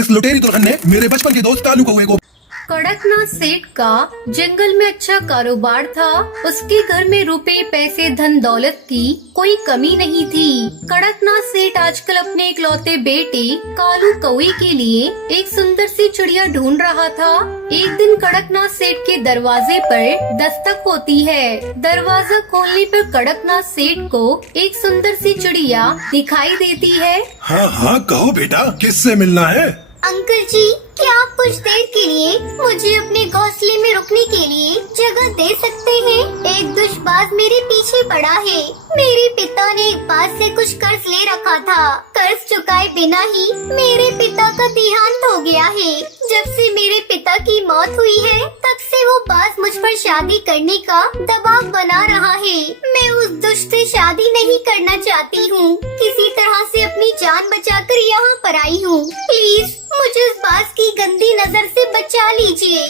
इस लुटेरी दुल्हन ने मेरे बचपन के दोस्त कालू कौवे को। कड़कनाथ सेठ का जंगल में अच्छा कारोबार था। उसके घर में रुपए पैसे धन दौलत की कोई कमी नहीं थी। कड़कनाथ सेठ आजकल अपने इकलौते बेटे कालू कौवे के लिए एक सुंदर सी चिड़िया ढूंढ रहा था। एक दिन कड़कनाथ सेठ के दरवाजे पर दस्तक होती है। दरवाजा खोलने पर कड़कनाथ सेठ को एक सुंदर सी चिड़िया दिखाई देती है। हाँ हाँ कहो बेटा, किससे मिलना है? अंकल जी, क्या आप कुछ देर के लिए मुझे अपने घोंसले में रुकने के लिए जगह दे सकते हैं? एक दुष्बाज मेरे पीछे पड़ा है। मेरे पिता ने एक बात से कुछ कर्ज ले रखा था। कर्ज चुकाए बिना ही मेरे पिता का देहांत हो गया है। जब से मेरे पिता की मौत हुई है, तब से वो बाज मुझ पर शादी करने का दबाव बना रहा है। मैं उस दुष्ट से शादी नहीं करना चाहती हूँ। किसी तरह से अपनी जान बचाकर यहाँ पर आई हूँ। प्लीज मुझे उस बाज की गंदी नजर से बचा लीजिए।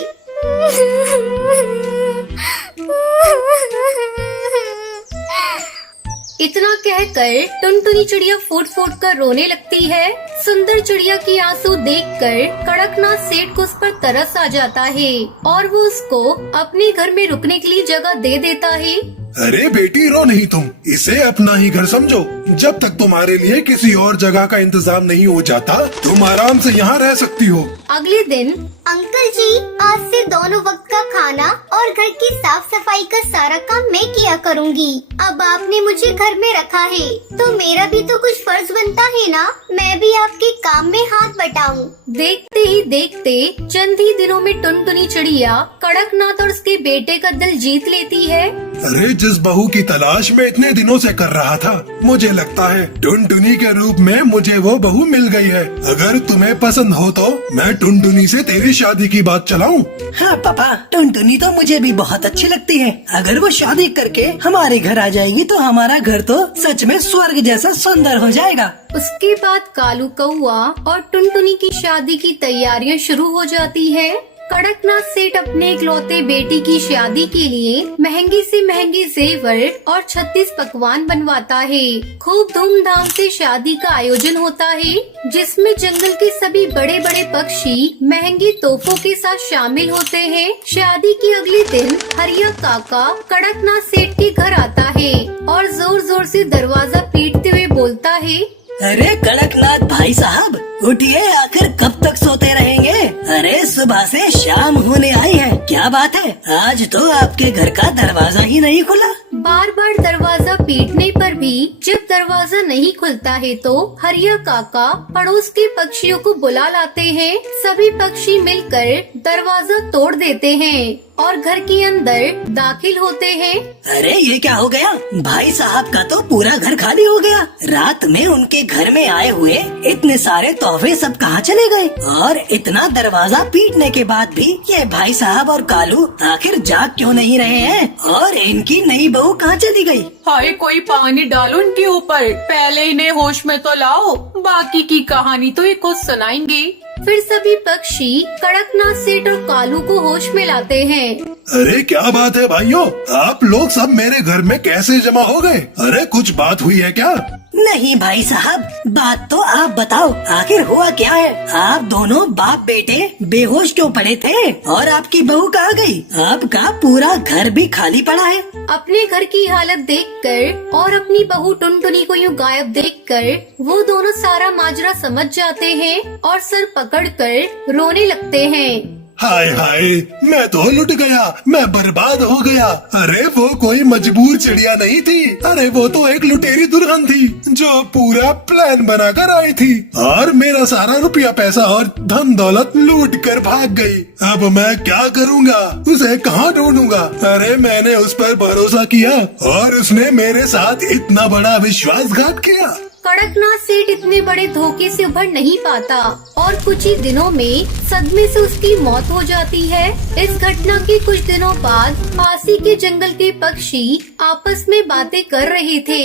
इतना कहकर टुनटुनी चिड़िया फूट फूट कर रोने लगती है। सुंदर चिड़िया की आंसू देखकर कड़कनाथ सेठ को उस पर तरस आ जाता है और वो उसको अपने घर में रुकने के लिए जगह दे देता है। अरे बेटी, रो नहीं तुम, इसे अपना ही घर समझो। जब तक तुम्हारे लिए किसी और जगह का इंतजाम नहीं हो जाता, तुम आराम से यहाँ रह सकती हो। अगले दिन अंकल जी, आज से दोनों वक्त का खाना और घर की साफ सफाई का सारा काम मैं किया करूँगी। अब आपने मुझे घर में रखा है, तो मेरा भी तो कुछ फर्ज बनता है ना। मैं भी आपके काम में हाथ बटाऊं। देखते ही देखते चंद ही दिनों में टुनटुनी चिड़िया कड़कनाथ और उसके बेटे का दिल जीत लेती है। अरे जिस बहू की तलाश में इतने दिनों से कर रहा था, मुझे लगता है टुनटुनी के रूप में मुझे वो बहू मिल गई है। अगर तुम्हें पसंद हो तो मैं टुनटुनी से तेरी शादी की बात चलाऊं। हाँ पापा, टुनटुनी तो मुझे भी बहुत अच्छी लगती है। अगर वो शादी करके हमारे घर आ जाएगी तो हमारा घर तो सच में स्वर्ग जैसा सुंदर हो जाएगा। उसके बाद कालू कौआ और टुनटुनी की शादी की तैयारियां शुरू हो जाती है। कड़कनाथ सेठ अपने इकलौते बेटी की शादी के लिए महंगे से महंगे जेवर और 36 पकवान बनवाता है। खूब धूमधाम से शादी का आयोजन होता है, जिसमें जंगल के सभी बड़े बड़े पक्षी महंगे तोहफों के साथ शामिल होते हैं। शादी के अगले दिन हरिया काका कड़कनाथ सेठ के घर आता है और जोर जोर से दरवाजा पीटते हुए बोलता है, अरे कड़कनाथ भाई साहब, उठिए, आखिर कब तक सोते रहेंगे? अरे सुबह से शाम होने आई है, क्या बात है? आज तो आपके घर का दरवाजा ही नहीं खुला। बार बार दरवाजा पीटने पर भी जब दरवाजा नहीं खुलता है तो हरिया काका पड़ोस के पक्षियों को बुला लाते हैं। सभी पक्षी मिलकर दरवाजा तोड़ देते हैं और घर के अंदर दाखिल होते हैं। अरे ये क्या हो गया? भाई साहब का तो पूरा घर खाली हो गया। रात में उनके घर में आए हुए इतने सारे तोहफे सब कहाँ चले गए? और इतना दरवाजा पीटने के बाद भी ये भाई साहब और कालू आखिर जाग क्यों नहीं रहे हैं? और इनकी नई बहू कहाँ चली गई? हाय, कोई पानी डालो इनके ऊपर, पहले इन्हें होश में तो लाओ, बाकी की कहानी तो ये खुद सुनाएंगे। फिर सभी पक्षी कड़कनाथ सेठ और कालू को होश में लाते हैं। अरे क्या बात है भाइयों, आप लोग सब मेरे घर में कैसे जमा हो गए? अरे कुछ बात हुई है क्या? नहीं भाई साहब, बात तो आप बताओ, आखिर हुआ क्या है? आप दोनों बाप बेटे बेहोश क्यों पड़े थे? और आपकी बहू कहाँ गई? आपका पूरा घर भी खाली पड़ा है। अपने घर की हालत देखकर और अपनी बहू टुनटुनी को यूँ गायब देखकर वो दोनों सारा माजरा समझ जाते हैं और सर पकड़कर रोने लगते हैं। हाय हाय, मैं तो लुट गया, मैं बर्बाद हो गया। अरे वो कोई मजबूर चिड़िया नहीं थी, अरे वो तो एक लुटेरी दुल्हन थी जो पूरा प्लान बनाकर आई थी और मेरा सारा रुपया पैसा और धन दौलत लूट कर भाग गई। अब मैं क्या करूँगा? उसे कहाँ ढूंढूंगा? अरे मैंने उस पर भरोसा किया और उसने मेरे साथ इतना बड़ा विश्वासघात किया। कड़कनाथ सेठ इतने बड़े धोखे से उभर नहीं पाता और कुछ ही दिनों में सदमे से उसकी मौत हो जाती है। इस घटना के कुछ दिनों बाद पासी के जंगल के पक्षी आपस में बातें कर रहे थे।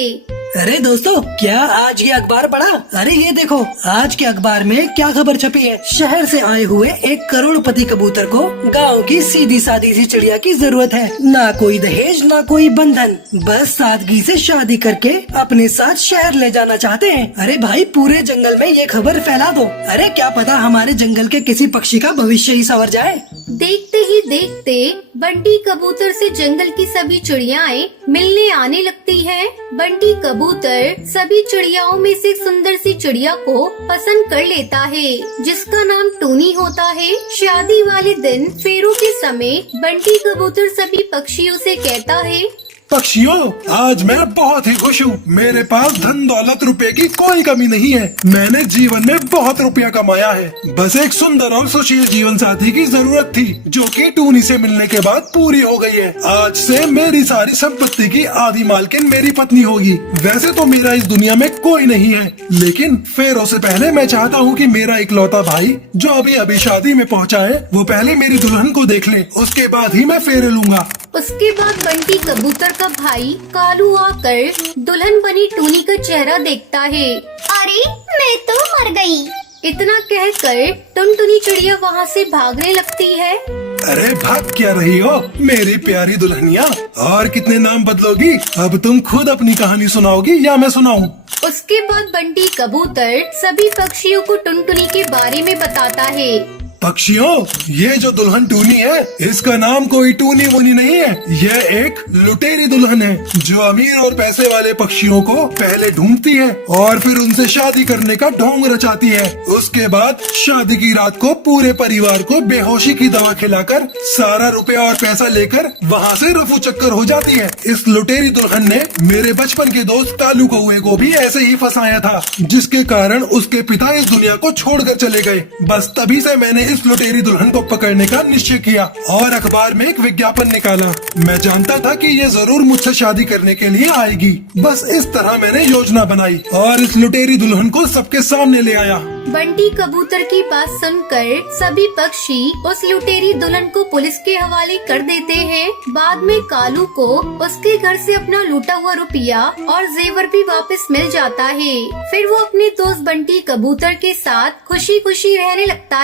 अरे दोस्तों, क्या आज ये अखबार पढ़ा? अरे ये देखो, आज के अखबार में क्या खबर छपी है। शहर से आए हुए 1 करोड़पति कबूतर को गांव की सीधी सादी सी चिड़िया की जरूरत है। ना कोई दहेज, ना कोई बंधन, बस सादगी से शादी करके अपने साथ शहर ले जाना चाहते हैं। अरे भाई, पूरे जंगल में ये खबर फैला दो। अरे क्या पता हमारे जंगल के किसी पक्षी का भविष्य ही संवर जाए। देखते ही देखते बंटी कबूतर से जंगल की सभी चिड़ियाएं मिलने आने लगती हैं। बंटी कबूतर सभी चिड़ियाओं में से सुंदर सी चिड़िया को पसंद कर लेता है, जिसका नाम टूनी होता है। शादी वाले दिन फेरों के समय बंटी कबूतर सभी पक्षियों से कहता है, पक्षियों, आज मैं बहुत ही खुश हूँ। मेरे पास धन दौलत रुपए की कोई कमी नहीं है। मैंने जीवन में बहुत रुपया कमाया है। बस एक सुंदर और सुशील जीवन साथी की जरूरत थी, जो कि टूनी से मिलने के बाद पूरी हो गई है। आज से मेरी सारी संपत्ति की आधी मालकिन मेरी पत्नी होगी। वैसे तो मेरा इस दुनिया में कोई नहीं है, लेकिन फेरों से पहले मैं चाहता हूँ कि मेरा इकलौता भाई जो अभी अभी शादी में पहुँचा है, वो पहले मेरी दुल्हन को देख ले, उसके बाद ही मैं फेरे लूंगा। उसके बाद बंटी कबूतर का भाई कालू आकर दुल्हन बनी टूनी का चेहरा देखता है। अरे मैं तो मर गई। इतना कहकर टुनटुनी चिड़िया वहाँ से भागने लगती है। अरे भाग क्या रही हो मेरी प्यारी दुल्हनिया? और कितने नाम बदलोगी? अब तुम खुद अपनी कहानी सुनाओगी या मैं सुनाऊं? उसके बाद बंटी कबूतर सभी पक्षियों को टुनटुनी के बारे में बताता है। पक्षियों, ये जो दुल्हन टूनी है, इसका नाम कोई टूनी वूनी नहीं है। यह एक लुटेरी दुल्हन है, जो अमीर और पैसे वाले पक्षियों को पहले ढूंढती है और फिर उनसे शादी करने का ढोंग रचाती है। उसके बाद शादी की रात को पूरे परिवार को बेहोशी की दवा खिलाकर सारा रुपया और पैसा लेकर वहाँ से रफू चक्कर हो जाती है। इस लुटेरी दुल्हन ने मेरे बचपन के दोस्त कालू कौए को भी ऐसे ही फंसाया था, जिसके कारण उसके पिता इस दुनिया को छोड़कर चले गए। बस तभी से मैंने इस लुटेरी दुल्हन को पकड़ने का निश्चय किया और अखबार में एक विज्ञापन निकाला। मैं जानता था कि ये जरूर मुझसे शादी करने के लिए आएगी। बस इस तरह मैंने योजना बनाई और इस लुटेरी दुल्हन को सबके सामने ले आया। बंटी कबूतर की बात सुनकर सभी पक्षी उस लुटेरी दुल्हन को पुलिस के हवाले कर देते हैं। बाद में कालू को उसके घर से अपना लूटा हुआ रुपया और जेवर भी वापस मिल जाता है। फिर वो अपने दोस्त बंटी कबूतर के साथ खुशी खुशी रहने लगता है।